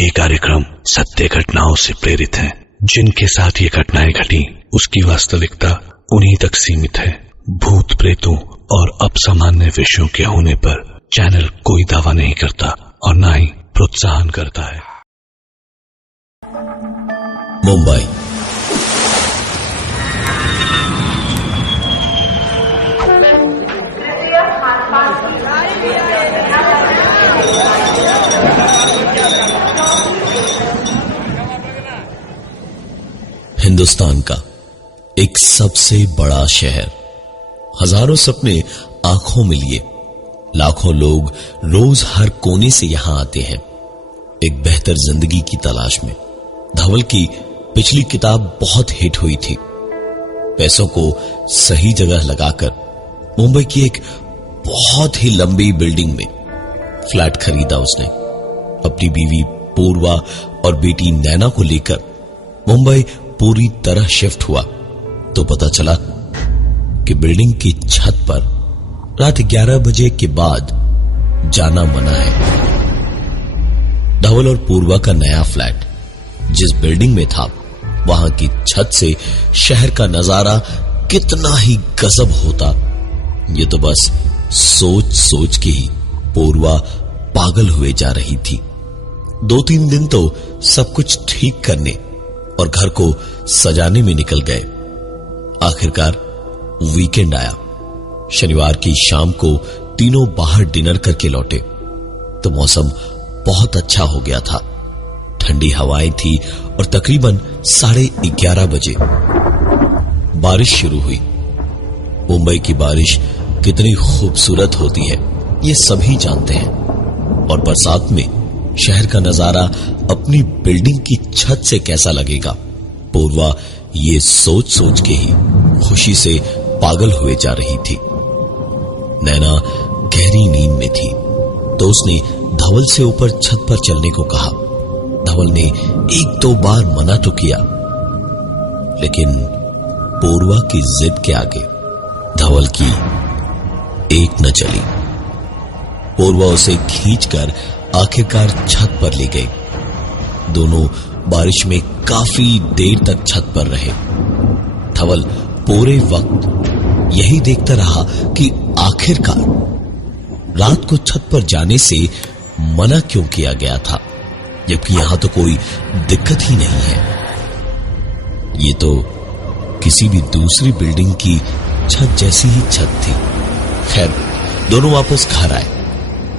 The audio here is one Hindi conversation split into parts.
ये कार्यक्रम सत्य घटनाओं से प्रेरित है। जिनके साथ ये घटनाएं घटी उसकी वास्तविकता उन्हीं तक सीमित है। भूत प्रेतों और असामान्य विषयों के होने पर चैनल कोई दावा नहीं करता और न ही प्रोत्साहन करता है। मुंबई हिंदुस्तान का एक सबसे बड़ा शहर, हजारों सपने आंखों में लिए लाखों लोग रोज हर कोने से यहां आते हैं एक बेहतर जिंदगी की तलाश में। धवल की पिछली किताब बहुत हिट हुई थी। पैसों को सही जगह लगाकर मुंबई की एक बहुत ही लंबी बिल्डिंग में फ्लैट खरीदा उसने। अपनी बीवी पूर्वा और बेटी नैना को लेकर मुंबई पूरी तरह शिफ्ट हुआ तो पता चला कि बिल्डिंग की छत पर रात 11 बजे के बाद जाना मना है। धवल और पूर्वा का नया फ्लैट जिस बिल्डिंग में था वहां की छत से शहर का नजारा कितना ही गजब होता, ये तो बस सोच सोच के ही पूर्वा पागल हुए जा रही थी। 2-3 दिन तो सब कुछ ठीक करने और घर को सजाने में निकल गए। आखिरकार वीकेंड आया। शनिवार की शाम को तीनों बाहर डिनर करके लौटे तो मौसम बहुत अच्छा हो गया था। ठंडी हवाएं थी और तकरीबन 11:30 बजे बारिश शुरू हुई। मुंबई की बारिश कितनी खूबसूरत होती है ये सभी जानते हैं और बरसात में शहर का नजारा अपनी बिल्डिंग की छत से कैसा लगेगा, पूर्वा ये सोच सोच के ही खुशी से पागल हुए जा रही थी। नैना गहरी नींद में थी तो उसने धवल से ऊपर छत पर चलने को कहा। धवल ने 1-2 बार मना तो किया लेकिन पूर्वा की जिद के आगे धवल की एक न चली। पूर्वा उसे खींचकर आखिरकार छत पर ले गई। दोनों बारिश में काफी देर तक छत पर रहे। धवल पूरे वक्त यही देखता रहा कि आखिरकार रात को छत पर जाने से मना क्यों किया गया था, जबकि यहां तो कोई दिक्कत ही नहीं है। ये तो किसी भी दूसरी बिल्डिंग की छत जैसी ही छत थी। खैर, दोनों वापस घर आए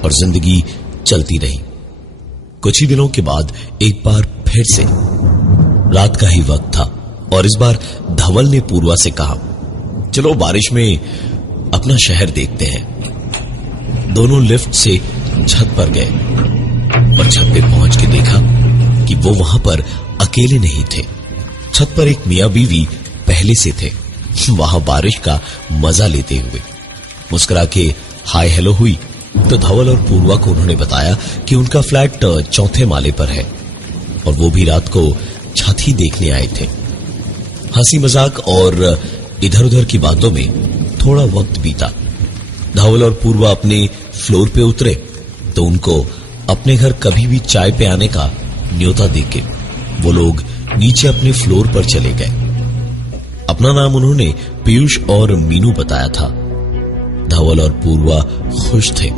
और जिंदगी चलती रही। कुछ ही दिनों के बाद एक बार फिर से रात का ही वक्त था और इस बार धवल ने पूर्वा से कहा, चलो बारिश में अपना शहर देखते हैं। दोनों लिफ्ट से छत पर गए और छत पे पहुंच के देखा कि वो वहां पर अकेले नहीं थे। छत पर एक मियां बीवी पहले से थे, वहां बारिश का मजा लेते हुए। मुस्कुरा के हाय हेलो हुई तो धवल और पूर्वा को उन्होंने बताया कि उनका फ्लैट 4थे माले पर है और वो भी रात को छत ही देखने आए थे। हंसी मजाक और इधर उधर की बातों में थोड़ा वक्त बीता। धवल और पूर्वा अपने फ्लोर पे उतरे तो उनको अपने घर कभी भी चाय पे आने का न्योता देके वो लोग नीचे अपने फ्लोर पर चले गए। अपना नाम उन्होंने पीयूष और मीनू बताया था। धवल और पूर्वा खुश थे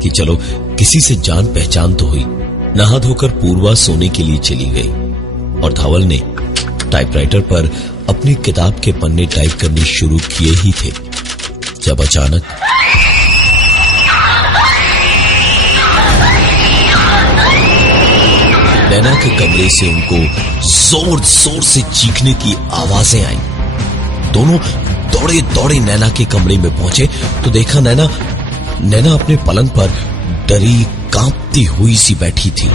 कि चलो किसी से जान पहचान तो हुई। नहा धोकर पूर्वा सोने के लिए चली गई और धवल ने टाइपराइटर पर अपनी किताब के पन्ने टाइप करने शुरू किए ही थे जब अचानक नैना के कमरे से उनको जोर जोर से चीखने की आवाजें आई। दोनों दौड़े दौड़े नैना के कमरे में पहुंचे तो देखा नैना अपने पलंग पर डरी कांपती हुई सी बैठी थी।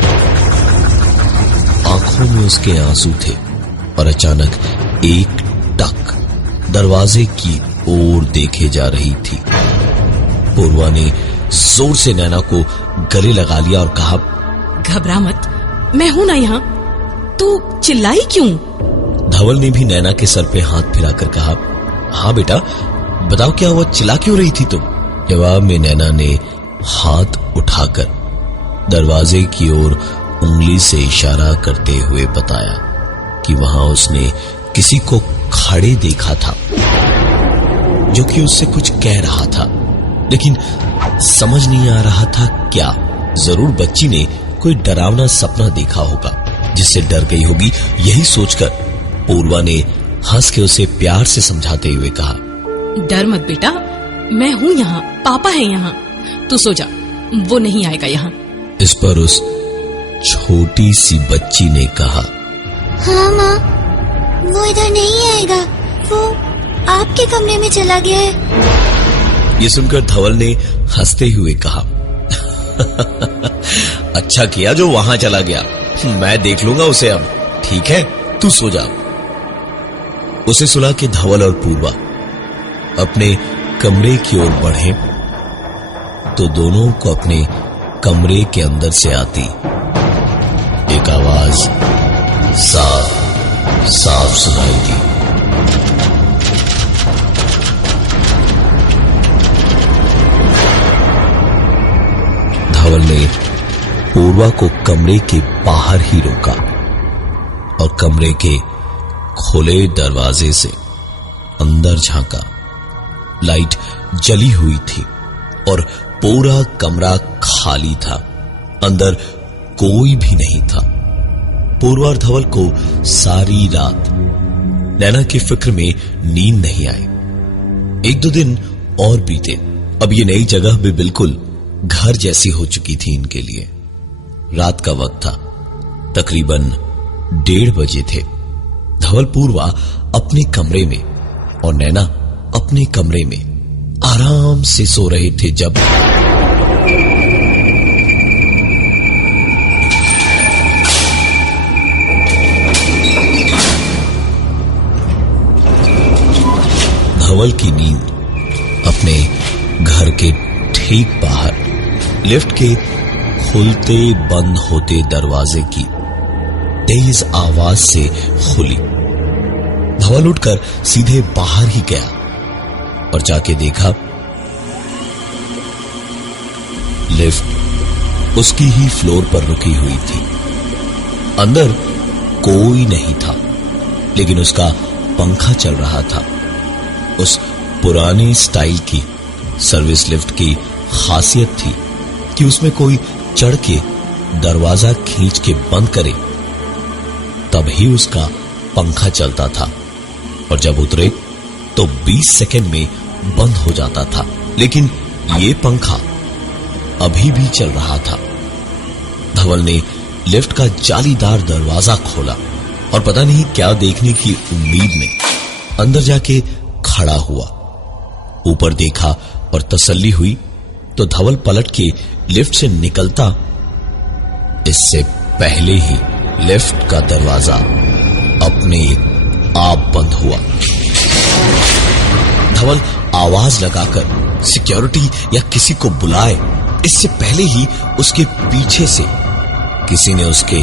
आंखों में उसके आंसू थे और अचानक एक टक दरवाजे की ओर देखे जा रही थी। पूर्वा ने जोर से नैना को गले लगा लिया और कहा, घबरा मत, मैं हूं ना यहाँ, तू चिल्लाई क्यों? धवल ने भी नैना के सर पे हाथ फिराकर कहा, हाँ बेटा बताओ क्या हुआ, चिल्ला क्यों रही थी तुम? जवाब में नैना ने हाथ उठाकर दरवाजे की ओर उंगली से इशारा करते हुए बताया कि वहां उसने किसी को खड़े देखा था जो कि उससे कुछ कह रहा था, लेकिन समझ नहीं आ रहा था क्या। जरूर बच्ची ने कोई डरावना सपना देखा होगा जिससे डर गई होगी। यही सोचकर पूर्वा ने हंस के उसे प्यार से समझाते हुए कहा, डर मत बेटा, मैं हूँ यहाँ, पापा है यहाँ, तू सो जा, वो नहीं आएगा यहाँ। इस पर उस छोटी सी बच्ची ने कहा, हाँ माँ, वो इधर नहीं आएगा, वो आपके कमरे में चला गया है। ये सुनकर धवल ने हंसते हुए कहा, अच्छा किया जो वहां चला गया, मैं देख लूंगा उसे अब, ठीक है, तू सो जा। उसे सुला के धवल और पूर्वा अपने कमरे की ओर बढ़े तो दोनों को अपने कमरे के अंदर से आती एक आवाज साफ साफ सुनाई दी। धवल ने पूर्वा को कमरे के बाहर ही रोका और कमरे के खुले दरवाजे से अंदर झांका। लाइट जली हुई थी और पूरा कमरा खाली था, अंदर कोई भी नहीं था। पूर्वा और धवल को सारी रात नैना की फिक्र में नींद नहीं आई। एक दो दिन और बीते। अब ये नई जगह भी बिल्कुल घर जैसी हो चुकी थी इनके लिए। रात का वक्त था, तकरीबन 1:30 बजे थे। धवल पूर्वा अपने कमरे में और नैना अपने कमरे में आराम से सो रहे थे जब धवल की नींद अपने घर के ठीक बाहर लिफ्ट के खुलते बंद होते दरवाजे की तेज आवाज से खुली। धवल उठकर सीधे बाहर ही गया और जाके देखा लिफ्ट उसकी ही फ्लोर पर रुकी हुई थी। अंदर कोई नहीं था, लेकिन उसका पंखा चल रहा था। उस पुराने स्टाइल की सर्विस लिफ्ट की खासियत थी कि उसमें कोई चढ़ के दरवाजा खींच के बंद करे तभी उसका पंखा चलता था, और जब उतरे तो 20 सेकंड में बंद हो जाता था। लेकिन ये पंखा अभी भी चल रहा था। धवल ने लिफ्ट का जालीदार दरवाजा खोला और पता नहीं क्या देखने की उम्मीद में अंदर जाके खड़ा हुआ। ऊपर देखा और तसल्ली हुई तो धवल पलट के लिफ्ट से निकलता इससे पहले ही लिफ्ट का दरवाजा अपने आप बंद हुआ। धवल आवाज लगाकर सिक्योरिटी या किसी को बुलाए इससे पहले ही उसके पीछे से किसी ने उसके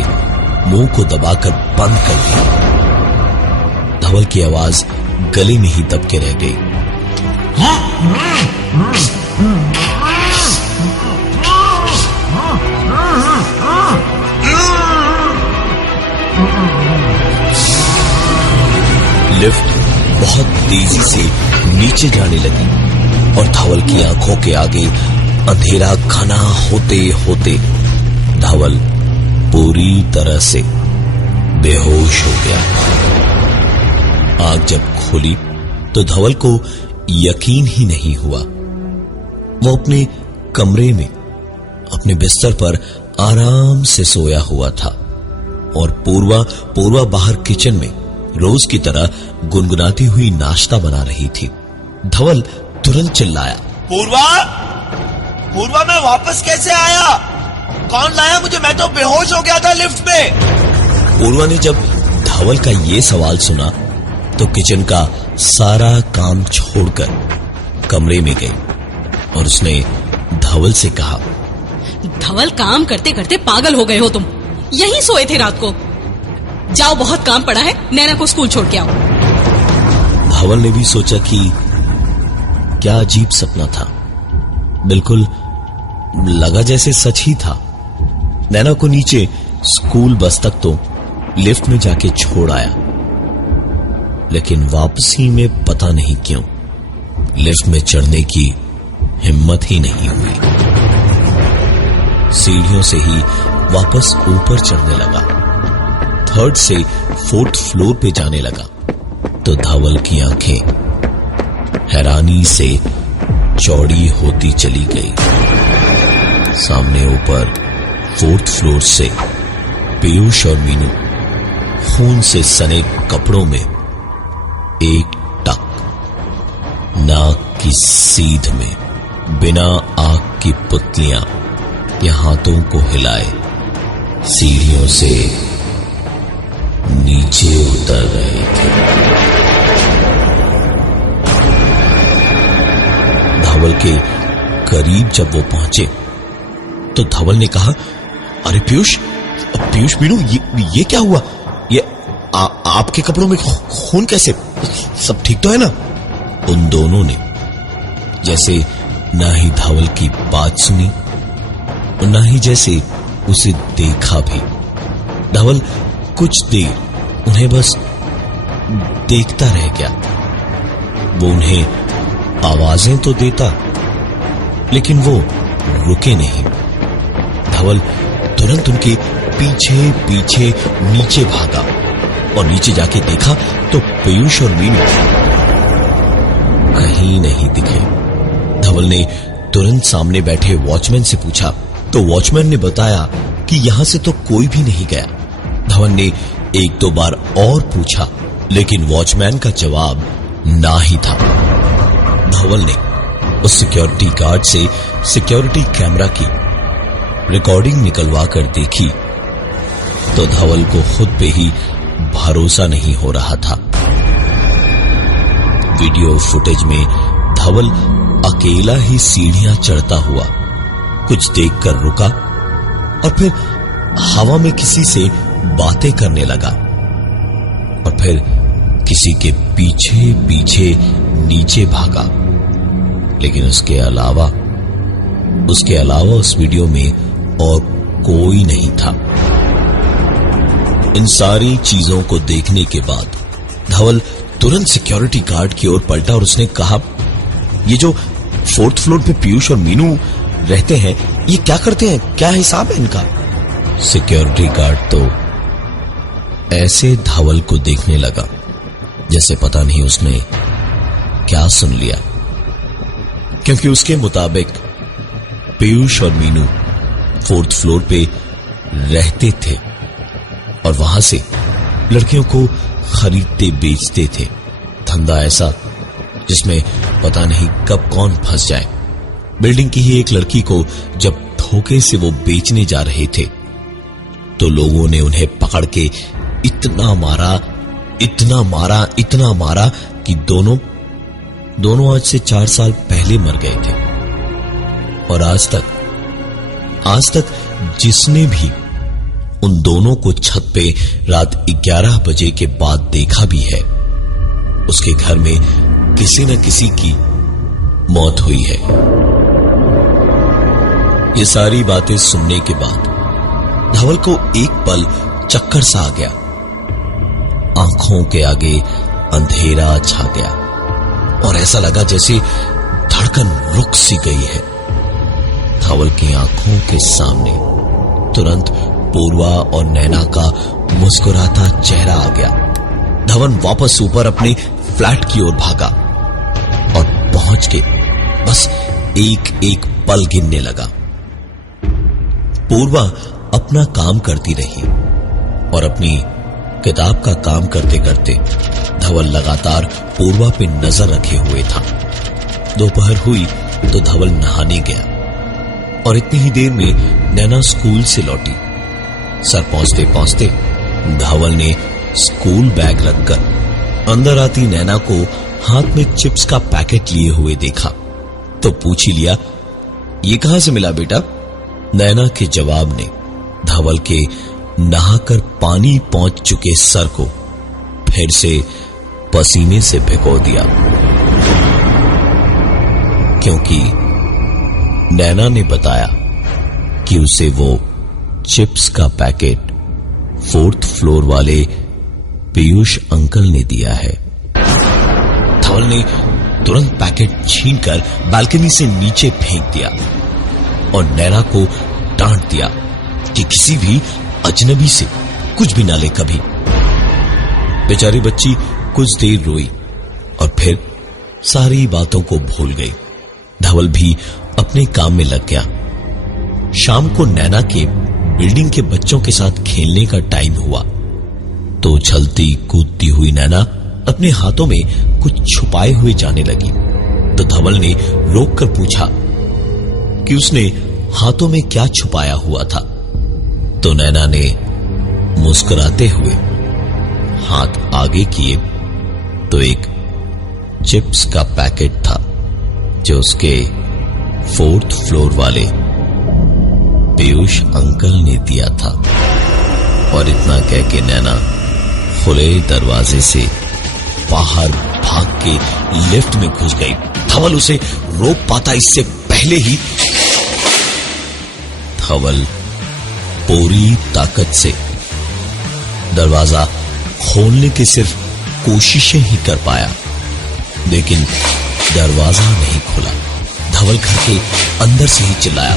मुंह को दबाकर बंद कर दिया। धवल की आवाज गले में ही दब के रह गई। लिफ्ट बहुत तेजी से नीचे जाने लगी और धवल की आंखों के आगे अंधेरा घना होते होते धवल पूरी तरह से बेहोश हो गया। आंख जब खोली तो धवल को यकीन ही नहीं हुआ। वो अपने कमरे में अपने बिस्तर पर आराम से सोया हुआ था और पूर्वा बाहर किचन में रोज की तरह गुनगुनाती हुई नाश्ता बना रही थी। धवल तुरंत चिल्लाया, पूर्वा मैं वापस कैसे आया? कौन लाया मुझे? मैं तो बेहोश हो गया था लिफ्ट में। पूर्वा ने जब धवल का ये सवाल सुना तो किचन का सारा काम छोड़कर कमरे में गई और उसने धवल से कहा, धवल काम करते करते पागल हो गए हो तुम, यहीं सोए थे रात को। जाओ, बहुत काम पड़ा है, नैना को स्कूल छोड़ के आओ। धवल ने भी सोचा कि क्या अजीब सपना था। बिल्कुल लगा जैसे सच ही था। नैना को नीचे स्कूल बस तक तो लिफ्ट में जाके छोड़ आया, लेकिन वापसी में पता नहीं क्यों लिफ्ट में चढ़ने की हिम्मत ही नहीं हुई। सीढ़ियों से ही वापस ऊपर चढ़ने लगा। थर्ड से फोर्थ फ्लोर पे जाने लगा तो धवल की आंखें हैरानी से चौड़ी होती चली गई। सामने ऊपर फोर्थ फ्लोर से पीयूष और मीनू खून से सने कपड़ों में एक टक, नाक की सीध में बिना आग की पुतलियां या हाथों को हिलाए सीढ़ियों से नीचे उतर रहे थे। धवल के करीब जब वो पहुंचे तो धवल ने कहा, अरे पीयूष मीनू, ये क्या हुआ? ये आपके कपड़ों में खून कैसे? सब ठीक तो है ना? उन दोनों ने जैसे ना ही धवल की बात सुनी और ना ही जैसे उसे देखा भी। धवल कुछ देर उन्हें बस देखता रह गया। वो उन्हें आवाजें तो देता, लेकिन वो रुके नहीं। धवल तुरंत उनके पीछे पीछे नीचे भागा और नीचे जाके देखा तो पीयूष और मीनू कहीं नहीं दिखे। धवल ने तुरंत सामने बैठे वॉचमैन से पूछा तो वॉचमैन ने बताया कि यहां से तो कोई भी नहीं गया। धवल ने एक दो बार और पूछा, लेकिन वॉचमैन का जवाब ना ही था। धवल ने उस सिक्योरिटी गार्ड से सिक्योरिटी कैमरा की रिकॉर्डिंग निकलवा कर देखी तो धवल को खुद पे ही भरोसा नहीं हो रहा था। वीडियो फुटेज में धवल अकेला ही सीढ़ियां चढ़ता हुआ कुछ देखकर रुका और फिर हवा में किसी से बातें करने लगा और फिर किसी के पीछे पीछे नीचे भागा। लेकिन उसके अलावा उस वीडियो में और कोई नहीं था। इन सारी चीजों को देखने के बाद धवल तुरंत सिक्योरिटी गार्ड की ओर पलटा और उसने कहा, ये जो फोर्थ फ्लोर पे पीयूष और मीनू रहते हैं, ये क्या करते हैं? क्या हिसाब है इनका? सिक्योरिटी गार्ड तो ऐसे धवल को देखने लगा जैसे पता नहीं उसने क्या सुन लिया, क्योंकि उसके मुताबिक पीयूष और मीनू फोर्थ फ्लोर पे रहते थे और वहां से लड़कियों को खरीदते बेचते थे। धंधा ऐसा जिसमें पता नहीं कब कौन फंस जाए। बिल्डिंग की ही एक लड़की को जब धोखे से वो बेचने जा रहे थे तो लोगों ने उन्हें पकड़ के इतना मारा कि दोनों आज से 4 साल पहले मर गए थे। और आज तक जिसने भी उन दोनों को छत पे रात 11 बजे के बाद देखा भी है, उसके घर में किसी न किसी की मौत हुई है। ये सारी बातें सुनने के बाद धवल को एक पल चक्कर सा आ गया। आंखों के आगे अंधेरा छा गया और ऐसा लगा जैसे धड़कन रुक सी गई है। धवल की आंखों के सामने तुरंत पूर्वा और नैना का मुस्कुराता चेहरा आ गया। धवल वापस ऊपर अपने फ्लैट की ओर भागा और पहुंच के बस एक एक पल गिनने लगा। पूर्वा अपना काम करती रही और अपनी किताब का काम करते करते धवल लगातार पूर्वा पे नजर रखे हुए था। दोपहर हुई तो धवल नहाने गया और इतनी ही देर में नैना स्कूल से लौटी। सर पहुंचते पहुंचते धवल ने स्कूल बैग रखकर अंदर आती नैना को हाथ में चिप्स का पैकेट लिए हुए देखा तो पूछ ही लिया, ये कहां से मिला बेटा? नैना के जवाब ने धवल के नहाकर पानी पहुंच चुके सर को फिर से पसीने से भिगो दिया, क्योंकि नैना ने बताया कि उसे वो चिप्स का पैकेट 4th फ्लोर वाले पीयूष अंकल ने दिया है। धवल ने तुरंत पैकेट छीनकर बालकनी से नीचे फेंक दिया और नैना को डांट दिया कि किसी भी अजनबी से कुछ भी ना ले कभी। बेचारी बच्ची कुछ देर रोई और फिर सारी बातों को भूल गई। धवल भी अपने काम में लग गया। शाम को नैना के बिल्डिंग के बच्चों के साथ खेलने का टाइम हुआ तो उछलती कूदती हुई नैना अपने हाथों में कुछ छुपाए हुए जाने लगी। तो धवल ने रोक कर पूछा कि उसने हाथों में क्या छुपाया हुआ था। तो नैना ने मुस्कुराते हुए हाथ आगे किए तो एक चिप्स का पैकेट था जो उसके 4th फ्लोर वाले पीयूष अंकल ने दिया था। और इतना कह के नैना खुले दरवाजे से बाहर भाग के लिफ्ट में घुस गई। धवल उसे रोक पाता इससे पहले ही धवल पूरी ताकत से दरवाजा खोलने की सिर्फ कोशिशें ही कर पाया, लेकिन दरवाजा नहीं खुला। धवल घर के अंदर से ही चिल्लाया,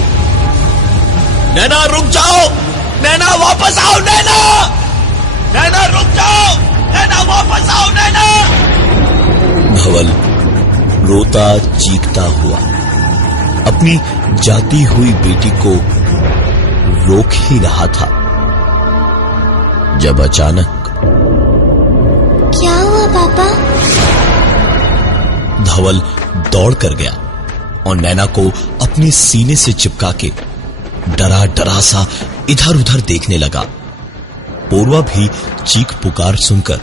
नैना रुक जाओ, नैना वापस आओ, नैना, नैना रुक जाओ, नैना वापस आओ, नैना। धवल रोता चीखता हुआ अपनी जाती हुई बेटी को रोक ही रहा था जब अचानक क्या हुआ पापा? धवल दौड़ कर गया और नैना को अपने सीने से चिपका के डरा डरा सा इधर उधर देखने लगा। पूर्वा भी चीख पुकार सुनकर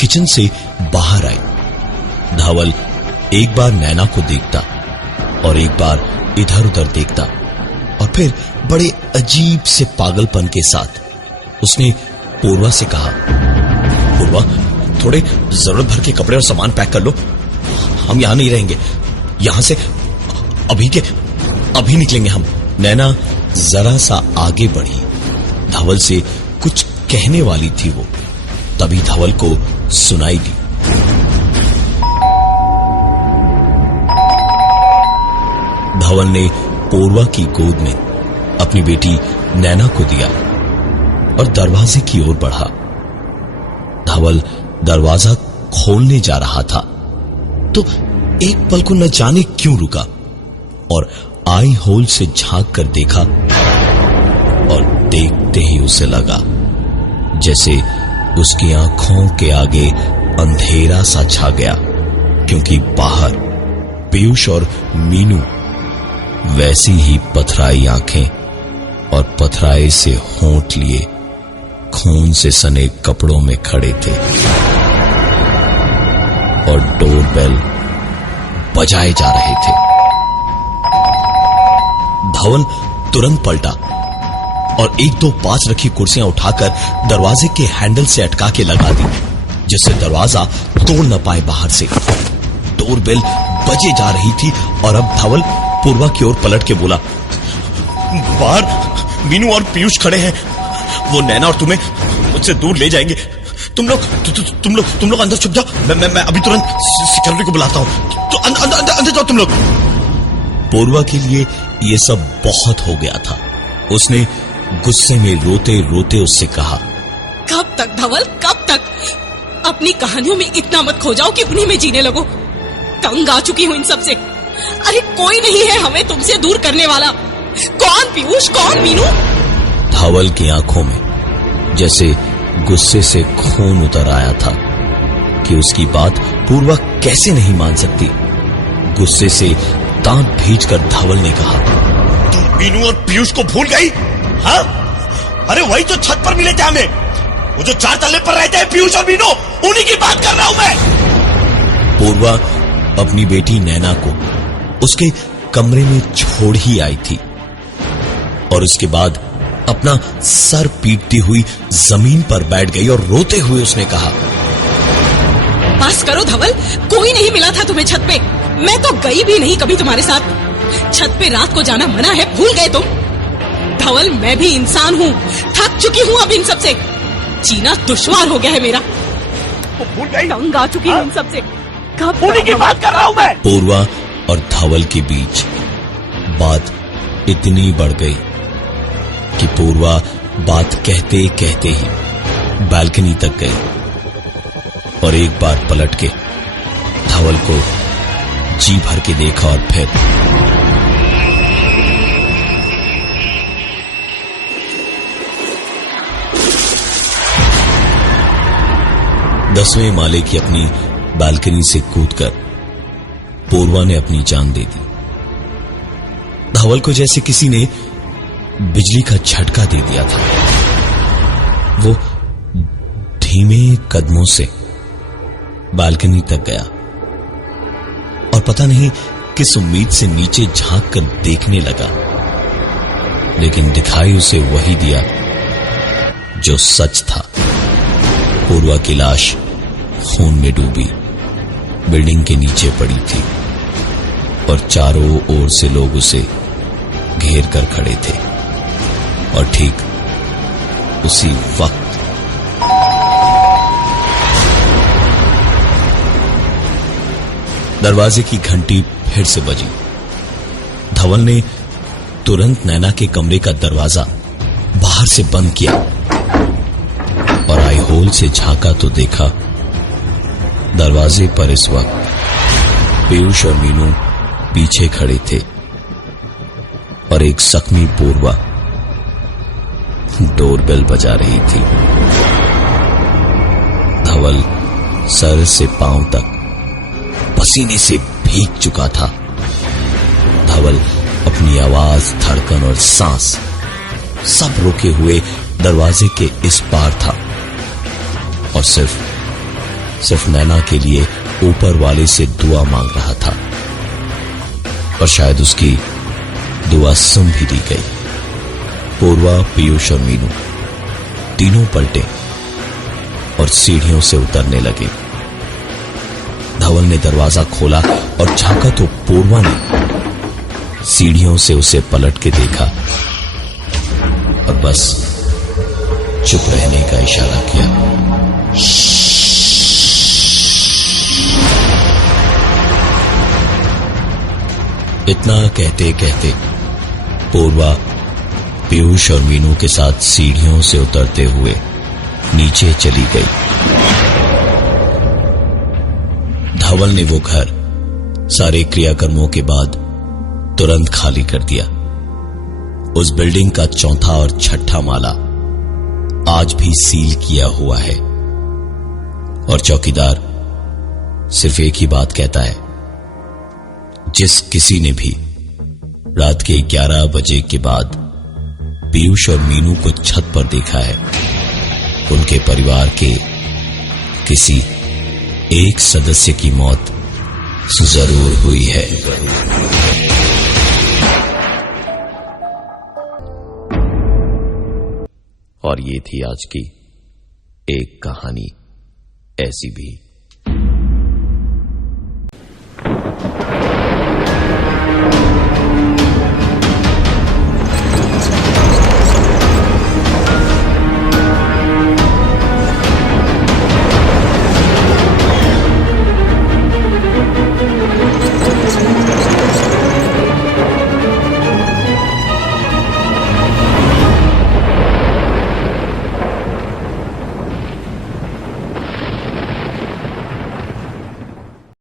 किचन से बाहर आई। धवल एक बार नैना को देखता और एक बार इधर उधर देखता और फिर बड़े अजीब से पागलपन के साथ उसने पूर्वा से कहा, पूर्वा थोड़े जरूरत भर के कपड़े और सामान पैक कर लो, हम यहां नहीं रहेंगे, यहां से अभी निकलेंगे हम। नैना जरा सा आगे बढ़ी। धवल से कुछ कहने वाली थी वो, तभी धवल को सुनाई दी, धवल ने पूर्वा की गोद में अपनी बेटी नैना को दिया और दरवाजे की ओर बढ़ा। धवल दरवाजा खोलने जा रहा था तो एक पल को न जाने क्यों रुका और आई होल से झांक कर देखा और देखते ही उसे लगा जैसे उसकी आंखों के आगे अंधेरा सा छा गया, क्योंकि बाहर पीयूष और मीनू वैसी ही पथराई आंखें और पथराए से होंठ लिए खून से सने कपड़ों में खड़े थे और डोरबेल बजाए जा रहे थे। धवल तुरंत पलटा और एक दो पास रखी कुर्सियां उठाकर दरवाजे के हैंडल से अटका के लगा दी, जिससे दरवाजा तोड़ न पाए बाहर से। डोरबेल बजे जा रही थी और अब धवल पूर्वा की ओर पलट के बोला, बाहर मीनू और पीयूष खड़े हैं, वो नैना और तुम्हें मुझसे दूर ले जाएंगे। तुम लोग अंदर छुप जाओ, मैं अभी तुरंत सिक्योरिटी को बुलाता हूं। तो अंदर जाओ तुम लोग। पूर्वा के लिए ये सब बहुत हो गया था। उसने गुस्से में रोते रोते उससे कहा, कब तक धवल, कब तक? अपनी कहानियों में इतना मत खो जाओ कि उन्हीं में जीने लगो। तंग आ चुकी हूं इन सब से। अरे कोई नहीं है हमें तुमसे दूर करने वाला। कौन पीयूष, कौन मीनू? धवल की आंखों में जैसे गुस्से से खून उतर आया था कि उसकी बात पूर्वा कैसे नहीं मान सकती। गुस्से से दांत भींचकर धवल ने कहा, तुम मीनू और पीयूष को भूल गई? हाँ? अरे वही तो छत पर मिले थे हमें, वो जो 4 तल्ले पर रहते हैं पीयूष और मीनू, उन्हीं की बात कर रहा हूं मैं। पूर्वा अपनी बेटी नैना को उसके कमरे में छोड़ ही आई थी और उसके बाद अपना सर पीटती हुई जमीन पर बैठ गई और रोते हुए उसने कहा, बस करो धवल, कोई नहीं मिला था तुम्हें छत पे। मैं तो गई भी नहीं कभी तुम्हारे साथ। छत पे रात को जाना मना है, भूल गए तुम? धवल मैं भी इंसान हूँ, थक चुकी हूँ अब इन सब से। जीना दुश्वार हो गया है मेरा। वो भूल गई? तंग आ चुकी हूँ इन सबसे। कब उन्हीं की बात कर रहा हूं मैं। पूर्वा और धवल के बीच बात इतनी बढ़ गई कि पूर्वा बात कहते कहते ही बालकनी तक गई और एक बार पलट के धवल को जी भर के देखा और फिर दसवें माले की अपनी बालकनी से कूदकर पूर्वा ने अपनी जान दे दी। धवल को जैसे किसी ने बिजली का झटका दे दिया था। वो धीमे कदमों से बालकनी तक गया और पता नहीं किस उम्मीद से नीचे झांक कर देखने लगा, लेकिन दिखाई उसे वही दिया जो सच था। पूर्वा की लाश खून में डूबी बिल्डिंग के नीचे पड़ी थी और चारों ओर से लोग उसे घेर कर खड़े थे। और ठीक उसी वक्त दरवाजे की घंटी फिर से बजी। धवल ने तुरंत नैना के कमरे का दरवाजा बाहर से बंद किया और आई होल से झांका तो देखा दरवाजे पर इस वक्त पीयूष और मीनू पीछे खड़े थे और एक जख्मी पूर्वा डोरबेल बजा रही थी। धवल सर से पांव तक पसीने से भीग चुका था। धवल अपनी आवाज, धड़कन और सांस सब रोके हुए दरवाजे के इस पार था और सिर्फ नैना के लिए ऊपर वाले से दुआ मांग रहा था। और शायद उसकी दुआ सुन भी दी गई। पूर्वा, पीयूष और मीनू तीनों पलटे और सीढ़ियों से उतरने लगे। धवल ने दरवाजा खोला और झांका तो पूर्वा ने सीढ़ियों से उसे पलट के देखा और बस चुप रहने का इशारा किया। इतना कहते कहते पूर्वा पीयूष और मीनू के साथ सीढ़ियों से उतरते हुए नीचे चली गई। धवल ने वो घर सारे क्रियाकर्मों के बाद तुरंत खाली कर दिया। उस बिल्डिंग का चौथा और छठा माला आज भी सील किया हुआ है और चौकीदार सिर्फ एक ही बात कहता है, जिस किसी ने भी रात के 11 बजे के बाद पीयूष और मीनू को छत पर देखा है, उनके परिवार के किसी एक सदस्य की मौत जरूर हुई है। और ये थी आज की एक कहानी ऐसी भी।